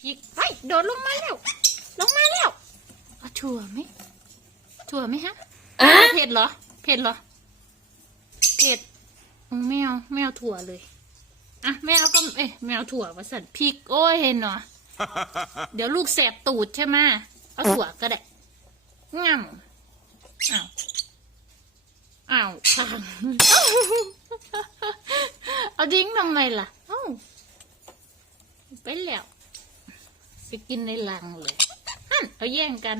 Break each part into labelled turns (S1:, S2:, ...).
S1: พริกไปโดดลงมาแล้ว ลงมาแล้วเอาถั่วไหมถั่วไหมฮะเผ็ดเหรอเผ็ดเหรอเผ็ดอืมไม่เอาไม่เอาถั่วเลยอะไม่เอาก็เอ๊ะไม่เอาถั่ววาสันพริกโอ้ยเห็นเนาะเดี๋ยวลูกแสบตูดใช่ไหมเอาถั่วก็ได้ง่ำอ้าวอ้าวพังเอาดิ้งทำไมล่ะเอ้าไปแล้ว ไปกินในลังเลยฮั่นเอาแย่งกัน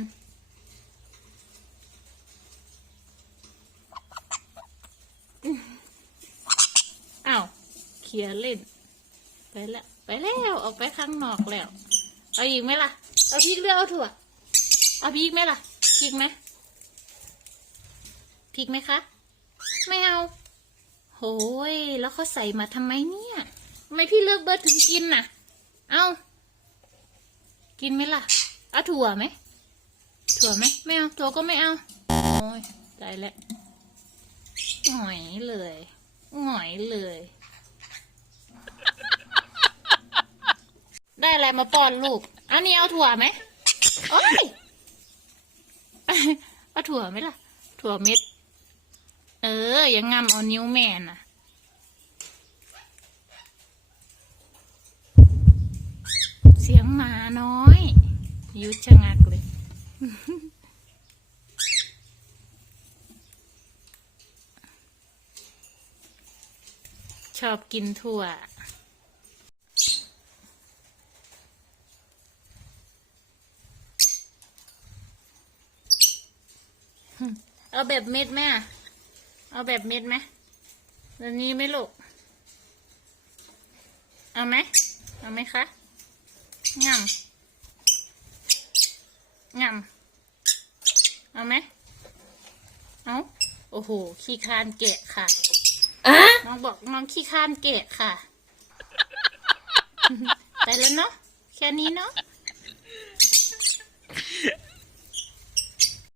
S1: อ้าวเคลียเล่น ไปแล้ว ไปแล้วออกไปข้างนอกแล้ว เอาอีกไหมล่ะ เอาพริกหรือเอาถั่ว เอาพริกไหมล่ะพริกไหมพริกไหมคะ ไม่เอา โหย แล้วเขาใส่มาทำไมเนี่ยทำไมพี่เลือกเบิร์ดถึงกินน่ะ เอา กินไหมล่ะเอาถั่วไหมถั่วไหมไม่เอาถั่วก็ไม่เอาโอ้ยตายแล้วหงอยเลยหงอยเลย ได้อะไรมาป้อนลูกอันนี้เอาถั่วไหมโอ้ยเอาถั่วไหมล่ะ ถั่วเม็ด เออยังงำเอานิ้วแม่น่ะ เสียงหมาน้อย ยุดชะงักเลยชอบกินถั่ว เอาแบบเม็ดไหมเอาแบบเม็ดไหมแบบนี้ไหมลูก เอาไหม เอาไหมคะ งำงำเอาไหมเอาโอ้โห ขี้คานแกะค่ะน้องบอกน้องขี้คานแกะค่ะ ไปแล้วเนาะแค่นี้เนาะ